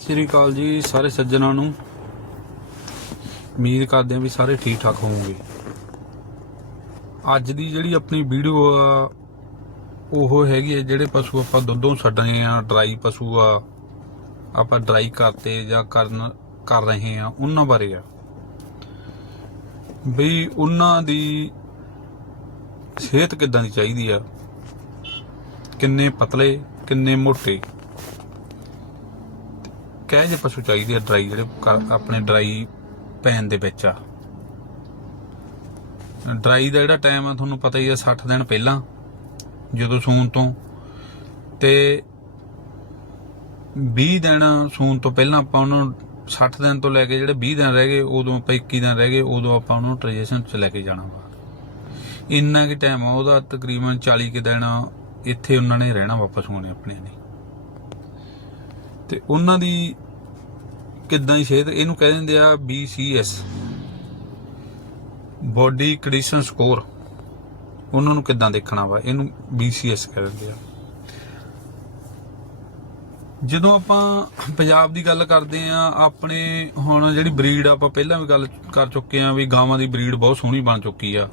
ਸ੍ਰੀ ਅਕਾਲ ਜੀ ਸਾਰੇ ਸੱਜਣਾਂ ਨੂੰ। ਉਮੀਦ ਕਰਦੇ ਹਾਂ ਵੀ ਸਾਰੇ ਠੀਕ ਠਾਕ ਹੋਵੋਗੇ। ਅੱਜ ਦੀ ਜਿਹੜੀ ਆਪਣੀ ਵੀਡੀਓ ਆ, ਉਹ ਹੈਗੀ ਹੈ ਜਿਹੜੇ ਪਸ਼ੂ ਆਪਾਂ ਦੁੱਧੋਂ ਛੱਡਣੇ ਆ, ਡਰਾਈ ਪਸ਼ੂ ਆ, ਆਪਾਂ ਡਰਾਈ ਕਰਤੇ ਜਾਂ ਕਰਨ, ਕਰ ਰਹੇ ਆ, ਉਹਨਾਂ ਬਾਰੇ ਆ। ਬਈ ਉਹਨਾਂ ਦੀ ਸਿਹਤ ਕਿੱਦਾਂ ਦੀ ਚਾਹੀਦੀ ਆ? ਕਿੰਨੇ ਪਤਲੇ, ਕਿੰਨੇ ਮੋਟੇ? ਕਹਿ ਜੇ ਪਸ਼ੂ ਚਾਹੀਦੇ ਆ ਡਰਾਈ ਜਿਹੜੇ ਆਪਣੇ ਡਰਾਈ ਪੈਨ ਦੇ ਵਿੱਚ ਆ। ਡਰਾਈ ਦਾ ਜਿਹੜਾ ਟਾਈਮ ਆ ਤੁਹਾਨੂੰ ਪਤਾ ਹੀ ਆ 60 ਦਿਨ ਪਹਿਲਾਂ, ਜਦੋਂ ਸੂਣ ਤੋਂ। ਤੇ 20 ਦਿਨ ਸੂਣ ਤੋਂ ਪਹਿਲਾਂ ਆਪਾਂ ਉਹਨੂੰ 60 ਦਿਨ ਤੋਂ ਲੈ ਕੇ ਜਿਹੜੇ 20 ਦਿਨ ਰਹਿ ਗਏ, ਉਦੋਂ ਆਪਾਂ 21 ਦਿਨ ਰਹਿ ਗਏ, ਉਦੋਂ ਆਪਾਂ ਉਹਨੂੰ ਟ੍ਰਾਂਜੈਕਸ਼ਨ ਚ ਲੈ ਕੇ ਜਾਣਾ ਵਾ। ਇੰਨਾ ਕਿ ਟਾਈਮ ਆ, ਉਹਦਾ ਤਕਰੀਬਨ 40 ਕਿ ਦਿਨ ਇੱਥੇ ਉਹਨਾਂ ਨੇ ਰਹਿਣਾ ਵਾਪਸ ਹੋਣੇ, ਆਪਣੇ ਨੇ। ਤੇ ਉਹਨਾਂ ਦੀ ਕਿੱਦਾਂ ਹੀ ਸਿਹਤ, ਇਹਨੂੰ ਕਹਿ ਦਿੰਦੇ ਆ BCS ਬੋਡੀ ਕੰਡੀਸ਼ਨ ਸਕੋਰ ਉਹਨਾਂ ਨੂੰ ਕਿੱਦਾਂ ਦੇਖਣਾ ਵਾ, ਇਹਨੂੰ BCS ਕਹਿ ਦਿੰਦੇ ਆ। ਜਦੋਂ ਆਪਾਂ ਪੰਜਾਬ ਦੀ ਗੱਲ ਕਰਦੇ ਆ, ਆਪਣੇ ਹੁਣ ਜਿਹੜੀ ਬਰੀਡ ਆਪਾਂ ਪਹਿਲਾਂ ਵੀ ਗੱਲ ਕਰ ਚੁੱਕੇ ਆ ਵੀ ਗਾਵਾਂ ਦੀ ਬਰੀਡ ਬਹੁਤ ਸੋਹਣੀ ਬਣ ਚੁੱਕੀ ਆ।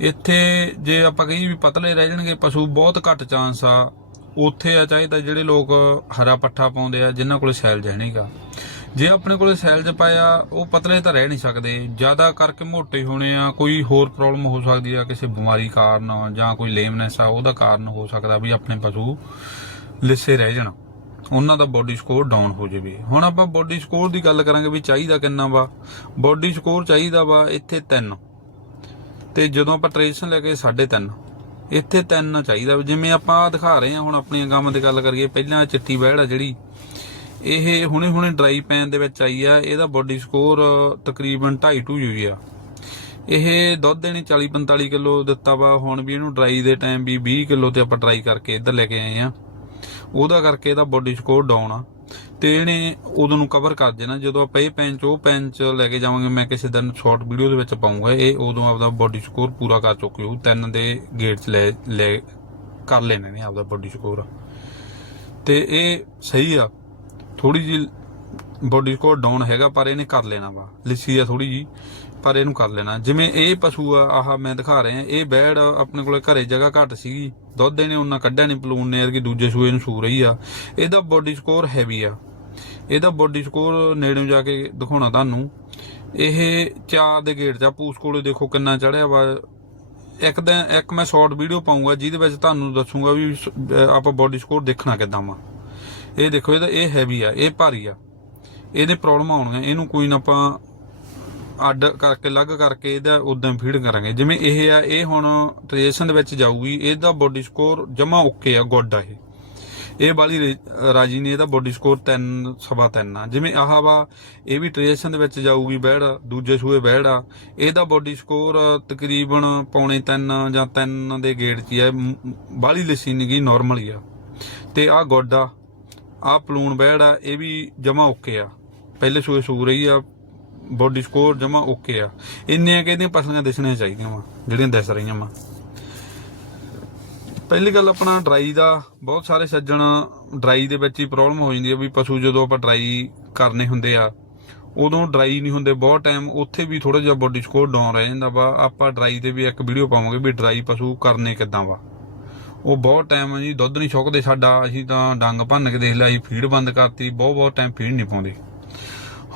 ਇੱਥੇ ਜੇ ਆਪਾਂ ਕਹੀਏ ਵੀ ਪਤਲੇ ਰਹਿ ਜਾਣਗੇ, ਪਸ਼ੂ ਬਹੁਤ ਘੱਟ ਚਾਂਸ ਆ ਉੱਥੇ ਆ ਚਾਹੇ ਤਾਂ ਜਿਹੜੇ ਲੋਕ ਹਰਾ ਪੱਠਾ ਪਾਉਂਦੇ ਆ, ਜਿਨ੍ਹਾਂ ਕੋਲ ਸੈਲਜ ਹੈ ਨਹੀਂਗਾ ਜੇ ਆਪਣੇ ਕੋਲ ਸੈਲਜ ਪਾਇਆ, ਉਹ ਪਤਲੇ ਤਾਂ ਰਹਿ ਨਹੀਂ ਸਕਦੇ। ਜ਼ਿਆਦਾ ਕਰਕੇ ਮੋਟੇ ਹੋਣੇ ਆ, ਕੋਈ ਹੋਰ ਪ੍ਰੋਬਲਮ ਹੋ ਸਕਦੀ ਆ, ਕਿਸੇ ਬਿਮਾਰੀ ਕਾਰਨ ਜਾਂ ਕੋਈ ਲੇਮਨੈਸ ਆ, ਉਹਦਾ ਕਾਰਨ ਹੋ ਸਕਦਾ ਵੀ ਆਪਣੇ ਪਸ਼ੂ ਲਿੱਸੇ ਰਹਿ ਜਾਣ। ਉਹਨਾਂ ਦਾ ਬੋਡੀ ਸਕੋਰ ਡਾਊਨ ਹੋ ਜਾਵੇ। ਹੁਣ ਆਪਾਂ ਬੋਡੀ ਸਕੋਰ ਦੀ ਗੱਲ ਕਰਾਂਗੇ ਵੀ ਚਾਹੀਦਾ ਕਿੰਨਾ ਵਾ। ਬੋਡੀ ਸਕੋਰ ਚਾਹੀਦਾ ਵਾ ਇੱਥੇ 3 ਤੇ ਜਦੋਂ ਆਪਾਂ ਟ੍ਰੇਸ਼ਨ ਲੈ ਕੇ 3.5 ਇੱਥੇ ਤਿੰਨ ਚਾਹੀਦਾ ਜਿਵੇਂ ਆਪਾਂ ਦਿਖਾ ਰਹੇ ਹਾਂ, ਹੁਣ ਆਪਣੀਆਂ ਗਾਵਾਂ ਦੀ ਗੱਲ ਕਰੀਏ, ਪਹਿਲਾਂ ਚਿੱਟੀ ਬਹਿੜ ਆ ਜਿਹੜੀ, ਇਹ ਹੁਣੇ ਹੁਣੇ ਡਰਾਈ ਪੈਨ ਦੇ ਵਿੱਚ ਆਈ ਆ, ਇਹਦਾ ਬੋਡੀ ਸਕੋਰ ਤਕਰੀਬਨ 2.5 ਟੂ ਹੋਈ ਆ। ਇਹ ਦੁੱਧ ਇਹਨੇ 40 45 ਕਿਲੋ ਦਿੱਤਾ ਵਾ, ਹੁਣ ਵੀ ਇਹਨੂੰ ਡਰਾਈ ਦੇ ਟਾਈਮ ਵੀ 20 ਕਿਲੋ ਤੇ ਆਪਾਂ ਡਰਾਈ ਕਰਕੇ ਇੱਧਰ ਲੈ ਕੇ ਆਏ ਆ। ਉਹਦਾ ਕਰਕੇ ਇਹਦਾ ਬੋਡੀ ਸਕੋਰ ਡਾਊਨ ਆ। ਤੇ ਇਹਨੇ ਉਦੋਂ ਨੂੰ ਕਵਰ ਕਰ ਦੇਣਾ। ਜਦੋਂ ਆਪਾਂ ਇਹ ਪੈਨ ਚ ਉਹ ਪੈਨ ਚ ਲੈ ਕੇ ਜਾਵਾਂਗੇ, ਮੈਂ ਕਿਸੇ ਦਿਨ ਸ਼ਾਰਟ ਵੀਡੀਓ ਦੇ ਵਿੱਚ ਪਾਉਂਗਾ। ਇਹ ਉਦੋਂ ਆਪਦਾ ਬੋਡੀ ਸਕੋਰ ਪੂਰਾ ਕਰ ਚੁੱਕੇ ਹੋ ਤਿੰਨ ਦੇ ਗੇਟ ਚ ਲੈ ਲੈ ਕਰ ਲੈਣੇ ਨੇ ਆਪਦਾ ਬੋਡੀ ਸਕੋਰ ਤੇ ਇਹ ਸਹੀ ਆ। ਥੋੜੀ ਜੀ ਬੋਡੀ ਸਕੋਰ ਡਾਊਨ ਹੈਗਾ, ਪਰ ਇਹਨੇ ਕਰ ਲੈਣਾ ਵਾ। ਲਿੱਸੀ ਆ ਥੋੜੀ ਜੀ ਪਰ ਇਹਨੂੰ ਕਰ ਲੈਣਾ। ਜਿਵੇਂ ਇਹ ਪਸ਼ੂ ਆ, ਆਹ ਮੈਂ ਦਿਖਾ ਰਿਹਾ, ਇਹ ਬੈੜ ਆਪਣੇ ਕੋਲੇ ਘਰੇ ਜਗ੍ਹਾ ਘੱਟ ਸੀਗੀ। ਦੁੱਧ ਇਹਨੇ ਉਹਨਾਂ ਕੱਢਿਆ ਨਹੀਂ ਪਲੂਨ ਨੇ ਕਿ ਦੂਜੇ ਸੂਏ ਨੂੰ ਸੂ ਰਹੀ ਆ। ਇਹਦਾ ਬੋਡੀ ਸਕੋਰ ਹੈਵੀ ਆ। ਇਹਦਾ ਬੋਡੀ ਸਕੋਰ ਨੇੜੇ ਜਾ ਕੇ ਦਿਖਾਉਣਾ ਤੁਹਾਨੂੰ। ਇਹ ਚਾਰ ਦੇ ਗੇਟ ਜਾ ਪੂਸ ਕੋਲੇ ਦੇਖੋ ਕਿੰਨਾ ਚੜਿਆ ਵਾ। ਇੱਕ ਦਿਨ, ਇੱਕ ਮੈਂ ਸ਼ਾਰਟ ਵੀਡੀਓ ਪਾਉਂਗਾ ਜਿਹਦੇ ਵਿੱਚ ਤੁਹਾਨੂੰ ਦੱਸੂਗਾ ਵੀ ਆਪਾਂ ਬੋਡੀ ਸਕੋਰ ਦੇਖਣਾ ਕਿੱਦਾਂ ਵਾ। ਇਹ ਦੇਖੋ, ਇਹਦਾ, ਇਹ ਹੈਵੀ ਆ, ਇਹ ਭਾਰੀ ਆ। ਇਹਦੇ ਪ੍ਰੋਬਲਮ ਆਉਣਗੀਆਂ ਇਹਨੂੰ ਕੋਈ ਨਾ ਆਪਾਂ ਅੱਡ ਕਰਕੇ, ਅਲੱਗ ਕਰਕੇ ਇਹਦਾ ਉਦਾਂ ਫੀਡ ਕਰਾਂਗੇ। ਜਿਵੇਂ ਇਹ ਆ, ਇਹ ਹੁਣ ਟ੍ਰੇਸ਼ਨ ਦੇ ਵਿੱਚ ਜਾਊਗੀ, ਇਹਦਾ ਬੋਡੀ ਸਕੋਰ ਜਮਾ ਓਕੇ ਆ ਗੁੱਡ ਆ ਇਹ। ਇਹ ਵਾਲੀ ਰਾਜੀ ਨੇ ਇਹਦਾ ਬੋਡੀ ਸਕੋਰ 3 ਸਵਾ 3 ਆ। ਜਿਵੇਂ ਆਹ ਵਾ, ਇਹ ਵੀ ਟ੍ਰੇਸ਼ਨ ਦੇ ਵਿੱਚ ਜਾਊਗੀ, ਬੈੜ ਦੂਜੇ ਸੂਏ ਬਹਿੜ ਆ। ਇਹਦਾ ਬੋਡੀ ਸਕੋਰ ਤਕਰੀਬਨ ਪੌਣੇ 3 ਜਾਂ 3 ਦੇ ਗੇਟ 'ਚ ਹੀ ਆ ਬਾਲੀ ਲਿਸੀ ਨਹੀਂ ਗਈ ਨਾਰਮਲ ਹੀ ਆ। ਤੇ ਆਹ ਗੋਡਾ ਆ, ਆਹ ਪਲੂਨ ਬੈੜ ਆ, ਇਹ ਵੀ ਜਮਾ ਓਕੇ ਆ। ਪਹਿਲੇ ਸੂਏ ਸੂ ਰਹੀ ਆ ਬੋਡੀ ਸਕੋਰ ਜਮਾ ਓਕੇ ਆ। ਇੰਨੀਆਂ ਕਿ ਇਹਦੀਆਂ ਪਸਲੀਆਂ ਦਿਸਣੀਆਂ ਚਾਹੀਦੀਆਂ ਵਾ, ਜਿਹੜੀਆਂ ਦਿਸ ਰਹੀਆਂ ਵਾ। ਪਹਿਲੀ ਗੱਲ ਆਪਣਾ ਡਰਾਈ ਦਾ, ਬਹੁਤ ਸਾਰੇ ਸੱਜਣ ਡਰਾਈ ਦੇ ਵਿੱਚ ਹੀ ਪ੍ਰੋਬਲਮ ਹੋ ਜਾਂਦੀ ਹੈ ਵੀ ਪਸ਼ੂ ਜਦੋਂ ਆਪਾਂ ਡਰਾਈ ਕਰਨੇ ਹੁੰਦੇ ਆ, ਉਦੋਂ ਡਰਾਈ ਨਹੀਂ ਹੁੰਦੇ, ਬਹੁਤ ਟਾਈਮ ਉੱਥੇ ਵੀ ਥੋੜਾ ਜਿਹਾ ਬੋਡੀ ਸਕੋਰ ਡਾਊਨ ਰਹਿ ਜਾਂਦਾ ਵਾ। ਆਪਾਂ ਡਰਾਈ ਤੇ ਵੀ ਇੱਕ ਵੀਡੀਓ ਪਾਵਾਂਗੇ ਵੀ ਡਰਾਈ ਪਸ਼ੂ ਕਰਨੇ ਕਿੱਦਾਂ ਵਾ। ਉਹ ਬਹੁਤ ਟਾਈਮ ਜੀ, ਦੁੱਧ ਨਹੀਂ ਚੁੱਕਦੇ ਸਾਡਾ, ਅਸੀਂ ਤਾਂ ਡੰਗ ਭੰਨ ਕੇ ਦੇਖ ਲਿਆ ਜੀ ਫੀਡ ਬੰਦ ਕਰਤੀ ਬਹੁਤ ਬਹੁਤ ਟਾਈਮ ਫੀਡ ਨਹੀਂ ਪਾਉਂਦੇ।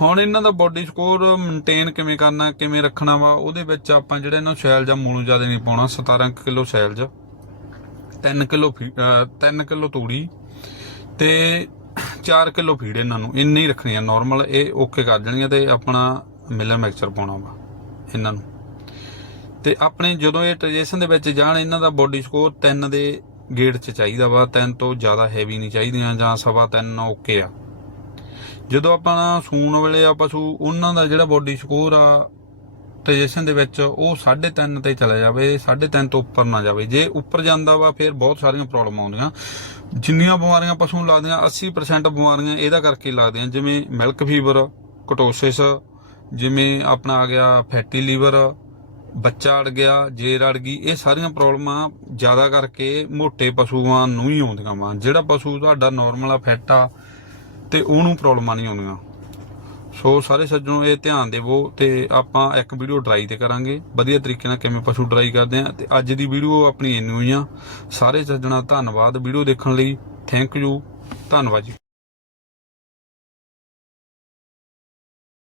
ਹੁਣ ਇਹਨਾਂ ਦਾ ਬੋਡੀ ਸਕੋਰ ਮੇਨਟੇਨ ਕਿਵੇਂ ਕਰਨਾ, ਕਿਵੇਂ ਰੱਖਣਾ ਵਾ, ਉਹਦੇ ਵਿੱਚ ਆਪਾਂ ਜਿਹੜਾ ਇਹਨਾਂ ਸੈਲ ਜਾਂ ਮੂਲੂ ਜ਼ਿਆਦਾ ਨਹੀਂ ਪਾਉਣਾ 17 ਕਿਲੋ ਸੈਲ ਜਾਂ 3 ਕਿਲੋ 3 ਕਿਲੋ ਤੂੜੀ ਤੇ 4 ਕਿਲੋ ਫੀਡ ਇਹਨਾਂ ਨੂੰ, ਇੰਨੀ ਹੀ ਰੱਖਣੀ ਆ ਨਾਰਮਲ ਇਹ ਓਕੇ ਕਰ ਦੇਣੀਆਂ ਤੇ ਆਪਣਾ ਮਿਲਰ ਮਿਕਸਚਰ ਪਾਉਣਾ ਵਾ ਇਹਨਾਂ ਨੂੰ। ਤੇ ਆਪਣੇ ਜਦੋਂ ਇਹ ਟ੍ਰਾਂਜੈਕਸ਼ਨ ਦੇ ਵਿੱਚ ਜਾਣ, ਇਹਨਾਂ ਦਾ ਬੋਡੀ ਸਕੋਰ 3 ਦੇ ਗੇਟ 'ਚ ਚਾਹੀਦਾ ਵਾ 3 ਤੋਂ ਜ਼ਿਆਦਾ ਹੈਵੀ ਨਹੀਂ ਚਾਹੀਦੀਆਂ ਜਾਂ ਸਵਾ 3 ਓਕੇ ਆ। ਜਦੋਂ ਆਪਾਂ ਸੂਣ ਵੇਲੇ ਆ ਪਸ਼ੂ ਉਹਨਾਂ ਦਾ ਜਿਹੜਾ ਬੋਡੀ ਸਕੋਰ ਆ ਟ੍ਰਾਂਜੈਕਸ਼ਨ ਦੇ ਵਿੱਚ, ਉਹ 3.5 ਤੇ ਚਲਾ ਜਾਵੇ 3.5 ਤੋਂ ਉੱਪਰ ਨਾ ਜਾਵੇ। ਜੇ ਉੱਪਰ ਜਾਂਦਾ ਵਾ, ਫਿਰ ਬਹੁਤ ਸਾਰੀਆਂ ਪ੍ਰੋਬਲਮ ਆਉਂਦੀਆਂ। ਜਿੰਨੀਆਂ ਬਿਮਾਰੀਆਂ ਪਸ਼ੂ ਨੂੰ ਲੱਗਦੀਆਂ 80% ਬਿਮਾਰੀਆਂ ਇਹਦਾ ਕਰਕੇ ਲੱਗਦੀਆਂ ਜਿਵੇਂ ਮਿਲਕ ਫੀਵਰ ਕਟੋਸਿਸ ਜਿਵੇਂ ਆਪਣਾ ਆ ਗਿਆ ਫੈਟੀ ਲੀਵਰ ਬੱਚਾ ਅੜ ਗਿਆ, ਜੇਰ ਅੜ ਗਈ, ਇਹ ਸਾਰੀਆਂ ਪ੍ਰੋਬਲਮਾਂ ਜ਼ਿਆਦਾ ਕਰਕੇ ਮੋਟੇ ਪਸ਼ੂਆਂ ਨੂੰ ਹੀ ਆਉਂਦੀਆਂ ਵਾ। ਜਿਹੜਾ ਪਸ਼ੂ ਤੁਹਾਡਾ ਨਾਰਮਲ ਆ ਫਿੱਟ ਆ ਤੇ ਉਹਨੂੰ ਪ੍ਰੋਬਲਮਾਂ ਨਹੀਂ ਆਉਣੀਆਂ। ਸੋ ਸਾਰੇ ਸੱਜਣੋ, ਇਹ ਧਿਆਨ ਦੇਵੋ ਤੇ ਆਪਾਂ ਇੱਕ ਵੀਡੀਓ ਡਰਾਈ ਤੇ ਕਰਾਂਗੇ। ਵਧੀਆ ਤਰੀਕੇ ਨਾਲ ਕਿਵੇਂ ਪਸ਼ੂ ਡਰਾਈ ਕਰਦੇ ਆ। ਤੇ ਅੱਜ ਦੀ ਵੀਡੀਓ ਆਪਣੀ ਇੰਨੀ ਹੋਈ ਆ। ਸਾਰੇ ਸੱਜਣਾ, ਧੰਨਵਾਦ। ਵੀਡੀਓ ਦੇਖਣ ਲਈ ਥੈਂਕ ਯੂ ਧੰਨਵਾਦ ਜੀ।